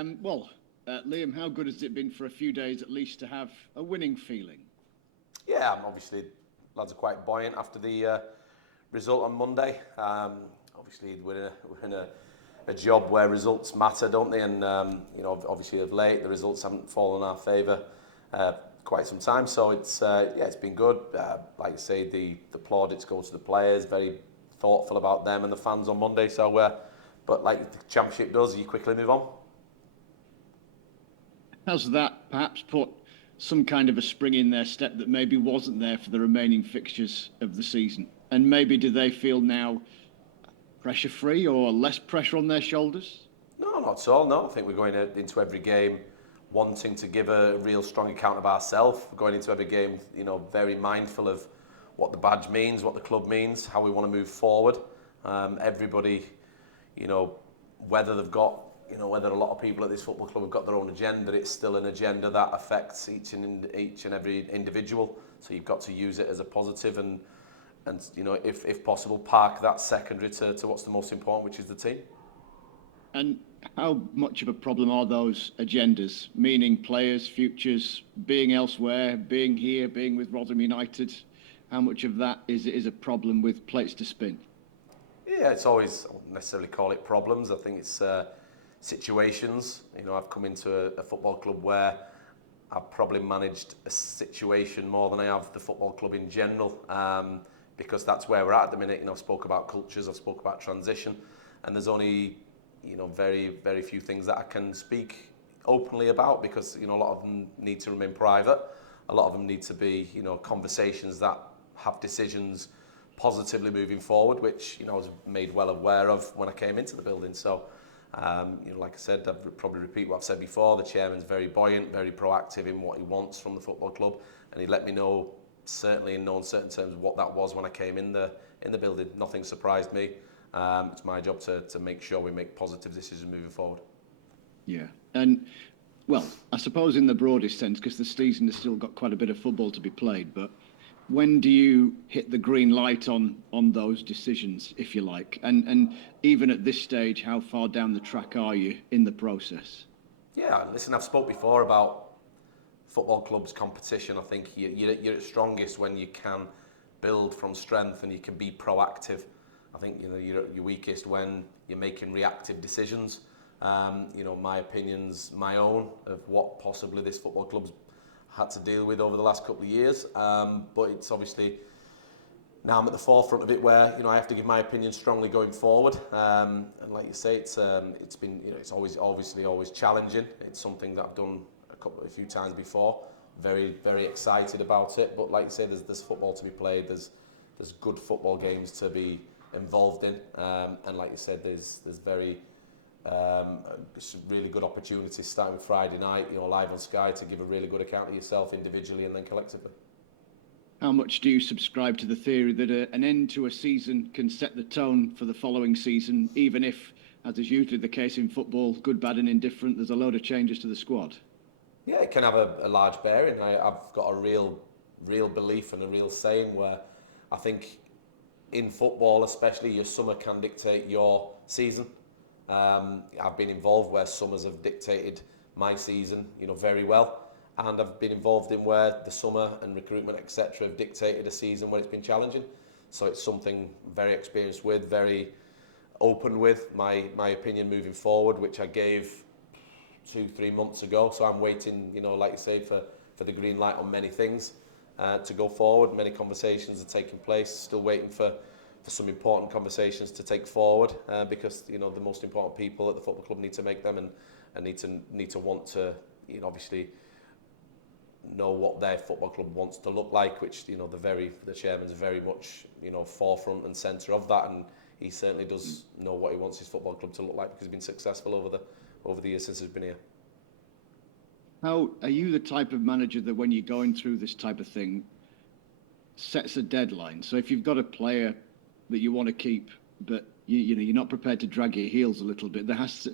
Liam, how good has it been for a few days at least to have a winning feeling? Yeah, obviously, lads are quite buoyant after the result on Monday. Obviously, we're in a job where results matter, don't they? And obviously of late the results haven't fallen in our favour quite some time. So it's been good. Like you say, the plaudits go to the players. Very thoughtful about them and the fans on Monday. So, but like the Championship does, you quickly move on. Has that perhaps put some kind of a spring in their step that maybe wasn't there for the remaining fixtures of the season? And maybe do they feel now pressure-free or less pressure on their shoulders? No, not at all. No, I think we're going into every game wanting to give a real strong account of ourselves. We're going into every game, very mindful of what the badge means, what the club means, how we want to move forward. Everybody, whether they've got, whether a lot of people at this football club have got their own agenda, it's still an agenda that affects each and every individual. So you've got to use it as a positive and if possible, park that secondary to what's the most important, which is the team. And how much of a problem are those agendas, meaning players, futures, being elsewhere, being here, being with Rotherham United? How much of that is a problem with plates to spin? Yeah, it's always, I wouldn't necessarily call it problems. I think it's situations. I've come into a football club where I've probably managed a situation more than I have the football club in general, because that's where we're at the minute. I've spoke about cultures, I've spoke about transition, and there's only very, very few things that I can speak openly about because a lot of them need to remain private. A lot of them need to be conversations that have decisions positively moving forward, which I was made well aware of when I came into the building. So like I said, I'd probably repeat what I've said before. The chairman's very buoyant, very proactive in what he wants from the football club, and he let me know, certainly in no uncertain terms, what that was when I came in the building. Nothing surprised me. It's my job to make sure we make positive decisions moving forward. Yeah, and well, I suppose in the broadest sense, because the season has still got quite a bit of football to be played, but when do you hit the green light on those decisions, if you like? And even at this stage, how far down the track are you in the process? Yeah, listen, I've spoke before about football clubs competition. I think you're at strongest when you can build from strength and you can be proactive. I think you're at your weakest when you're making reactive decisions. My opinion's my own of what possibly this football club's had to deal with over the last couple of years. But it's obviously now I'm at the forefront of it where I have to give my opinion strongly going forward. And like you say, it's been it's always challenging. It's something that I've done a few times before. Very, very excited about it. But like you say, there's football to be played. There's good football games to be involved in. And like you said, there's really good opportunities starting Friday night, live on Sky, to give a really good account of yourself individually and then collectively. How much do you subscribe to the theory that an end to a season can set the tone for the following season, even if, as is usually the case in football, good, bad and indifferent, there's a load of changes to the squad? Yeah, it can have a large bearing. I've got a real belief and a real saying where I think in football especially, your summer can dictate your season. I've been involved where summers have dictated my season, very well. And I've been involved in where the summer and recruitment, etc., have dictated a season where it's been challenging. So it's something very experienced with, very open with, my opinion moving forward, which I gave 2-3 months ago. So I'm waiting, like you say, for the green light on many things to go forward. Many conversations are taking place, still waiting for some important conversations to take forward because, the most important people at the football club need to make them and need to want to, obviously know what their football club wants to look like, which the chairman's very much forefront and centre of that, and he certainly does know what he wants his football club to look like because he's been successful over the years since he's been here. How are you the type of manager that when you're going through this type of thing sets a deadline? So if you've got a player that you want to keep, but you're not prepared to drag your heels a little bit, there has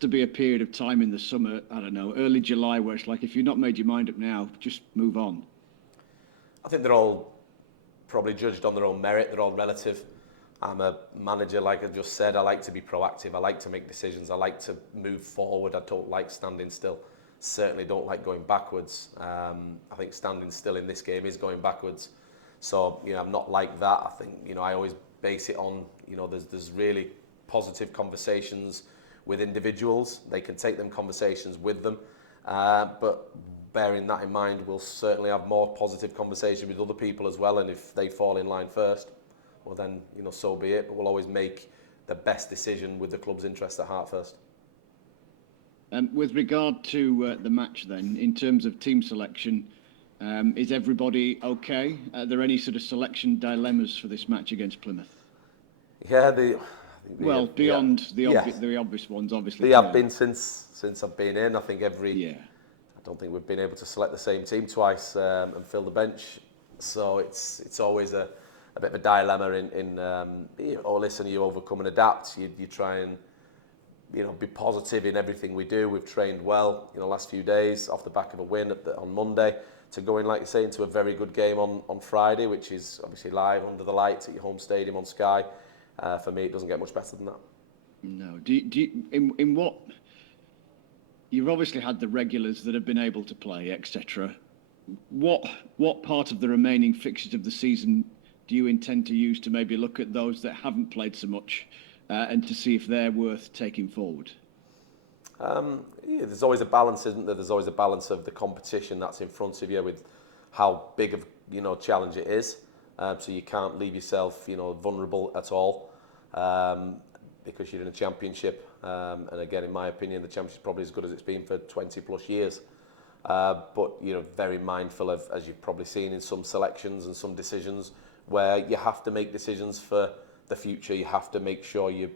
to be a period of time in the summer, I don't know, early July, where it's like, if you've not made your mind up now, just move on. I think they're all probably judged on their own merit. They're all relative. I'm a manager, like I just said. I like to be proactive. I like to make decisions. I like to move forward. I don't like standing still. Certainly don't like going backwards. I think standing still in this game is going backwards. So, I'm not like that. I think, I always base it on, there's really positive conversations with individuals. They can take them conversations with them. But bearing that in mind, we'll certainly have more positive conversation with other people as well. And if they fall in line first, well then, so be it. But we'll always make the best decision with the club's interest at heart first. With regard to the match then, in terms of team selection, is everybody okay? Are there any sort of selection dilemmas for this match against Plymouth? Yeah, beyond the obvious ones, obviously. They have been since I've been in. I think I don't think we've been able to select the same team twice and fill the bench. So it's always a bit of a dilemma listen, you overcome and adapt. You try and be positive in everything we do. We've trained well, last few days off the back of a win on Monday to go in, like you say, into a very good game on Friday, which is obviously live under the lights at your home stadium on Sky. For me, it doesn't get much better than that. No. Do you, in what you've obviously had the regulars that have been able to play, etc. What part of the remaining fixtures of the season do you intend to use to maybe look at those that haven't played so much and to see if they're worth taking forward? There's always a balance, isn't there? There's always a balance of the competition that's in front of you with how big of challenge it is. So you can't leave yourself vulnerable at all because you're in a championship. And again, in my opinion, the championship is probably as good as it's been for 20 plus years. But very mindful of, as you've probably seen in some selections and some decisions, where you have to make decisions for the future. You have to make sure you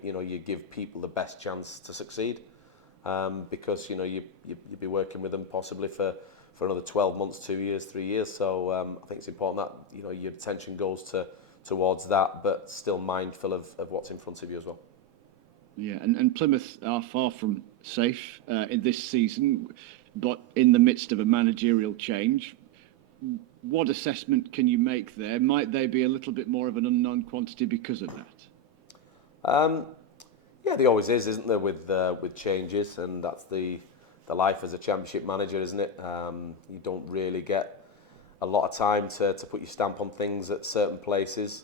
give people the best chance to succeed, because you'd be working with them possibly for another 12 months, 2 years, 3 years. So I think it's important that your attention goes towards that, but still mindful of what's in front of you as well. Yeah, and Plymouth are far from safe in this season, but in the midst of a managerial change. What assessment can you make there? Might they be a little bit more of an unknown quantity because of that? Yeah, there always is, isn't there, with changes, and that's the life as a championship manager, isn't it? You don't really get a lot of time to put your stamp on things at certain places.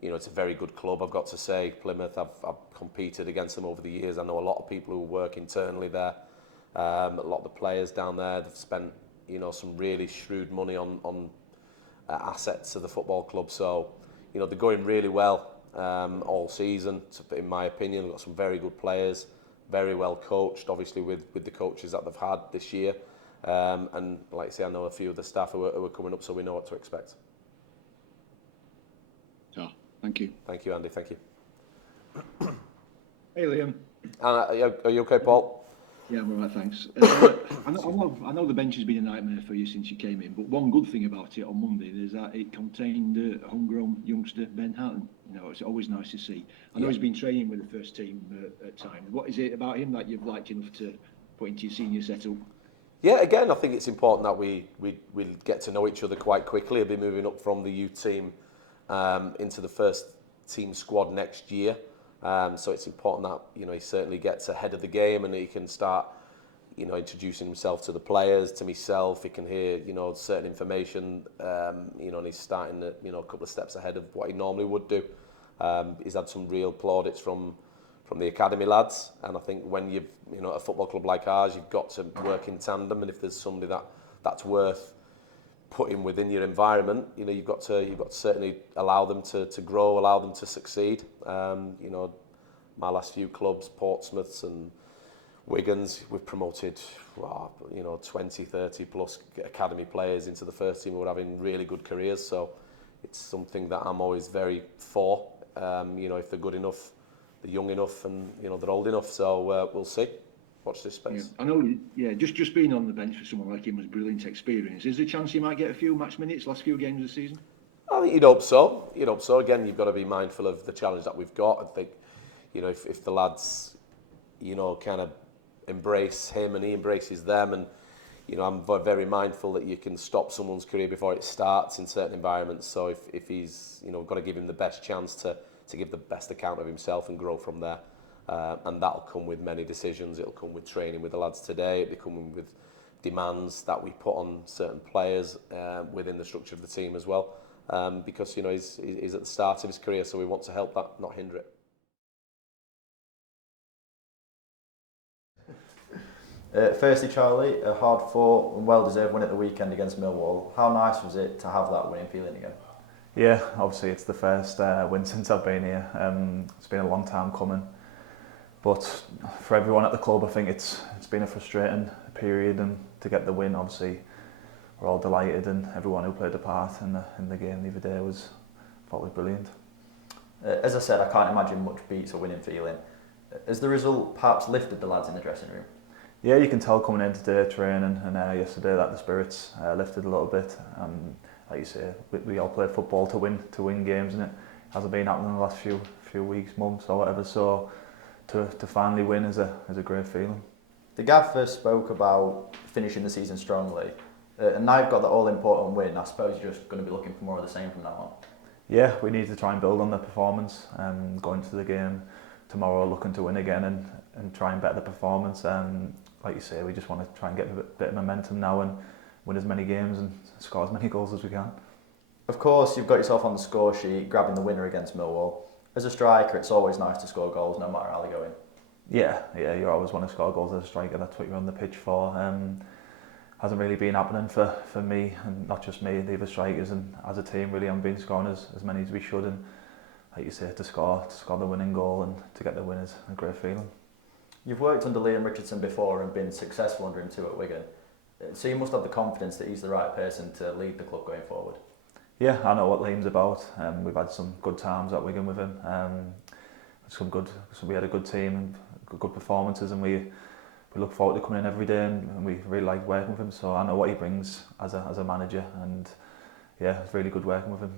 It's a very good club, I've got to say. Plymouth, I've competed against them over the years. I know a lot of people who work internally there. A lot of the players down there, they've spent some really shrewd money on assets of the football club. So they're going really well all season, in my opinion. We've got some very good players, very well coached, obviously with the coaches that they've had this year. And like I say, I know a few of the staff who are coming up, so we know what to expect. Oh, thank you. Thank you, Andy. Thank you. Hey, Liam. Are you okay, Paul? Yeah, I'm all right, thanks. I know the bench has been a nightmare for you since you came in, but one good thing about it on Monday is that it contained homegrown youngster Ben Hatton. It's always nice to see. I know he's been training with the first team at times. What is it about him that you've liked enough to put into your senior setup? Yeah, again, I think it's important that we get to know each other quite quickly. He'll be moving up from the youth team into the first team squad next year. So it's important that he certainly gets ahead of the game and he can start introducing himself to the players, to myself. He can hear certain information, and he's starting a couple of steps ahead of what he normally would do. He's had some real plaudits from the academy lads, and I think when you've a football club like ours, you've got to work in tandem, and if there's somebody that's worth putting within your environment, you've got to certainly allow them to grow, allow them to succeed. My last few clubs, Portsmouth's and Wigan's, we've promoted 20, 30 plus academy players into the first team who are having really good careers. So it's something that I'm always very for. If they're good enough, they're young enough, and they're old enough. So we'll see. Watch this space. Yeah, I know. Yeah, just being on the bench for someone like him was a brilliant experience. Is there a chance he might get a few match minutes last few games of the season? I think you'd hope so. Again, you've got to be mindful of the challenge that we've got. I think if the lads kind of embrace him and he embraces them, and I'm very mindful that you can stop someone's career before it starts in certain environments. So if he's, we've got to give him the best chance to give the best account of himself and grow from there. And that'll come with many decisions. It'll come with training with the lads today. It'll come with demands that we put on certain players within the structure of the team as well. Because, he's at the start of his career, so we want to help that, not hinder it. Firstly, Charlie, a hard-fought and well-deserved win at the weekend against Millwall. How nice was it to have that winning feeling again? Yeah, obviously it's the first win since I've been here. It's been a long time coming, but for everyone at the club, I think it's been a frustrating period, and to get the win, obviously, we're all delighted, and everyone who played a part in the game the other day was brilliant. As I said, I can't imagine much beats a winning feeling. Has the result perhaps lifted the lads in the dressing room? Yeah, you can tell coming into the training and yesterday that the spirits lifted a little bit. Like you say, we all play football to win games, and it hasn't been happening in the last few weeks, months or whatever. So to finally win is a great feeling. The gaffer spoke about finishing the season strongly, and now you've got the all-important win. I suppose you're just going to be looking for more of the same from now on. Yeah, we need to try and build on the performance, going to the game tomorrow looking to win again and try and better the performance. Like you say, we just want to try and get a bit of momentum now and win as many games and score as many goals as we can. Of course, you've got yourself on the score sheet, grabbing the winner against Millwall. As a striker, it's always nice to score goals, no matter how they go in. Yeah, you always want to score goals as a striker. That's what you're on the pitch for. Hasn't really been happening for me, and not just me, the other strikers, and as a team really haven't been scoring as many as we should. And like you say, to score the winning goal and to get the win is a great feeling. You've worked under Leam Richardson before and been successful under him too at Wigan. So you must have the confidence that he's the right person to lead the club going forward. Yeah, I know what Liam's about. We've had some good times at Wigan with him. We had a good team and good performances, and we look forward to coming in every day, and we really like working with him. So I know what he brings as a manager, and yeah, it's really good working with him.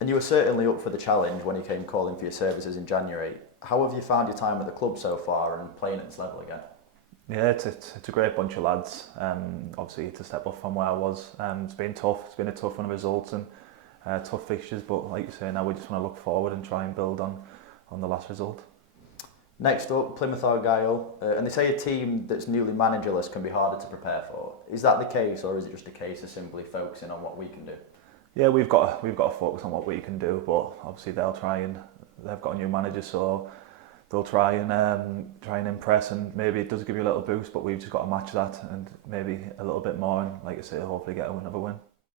And you were certainly up for the challenge when he came calling for your services in January. How have you found your time at the club so far and playing at this level again? Yeah, it's a great bunch of lads. Obviously to step up from where I was. It's been tough. It's been a tough run of results and tough fixtures. But like you say, now we just want to look forward and try and build on the last result. Next up, Plymouth Argyle, and they say a team that's newly managerless can be harder to prepare for. Is that the case, or is it just a case of simply focusing on what we can do? Yeah, we've got to focus on what we can do, but obviously they've got a new manager, so they'll try and impress, and maybe it does give you a little boost, but we've just got to match that and maybe a little bit more, and like I say, hopefully get another win.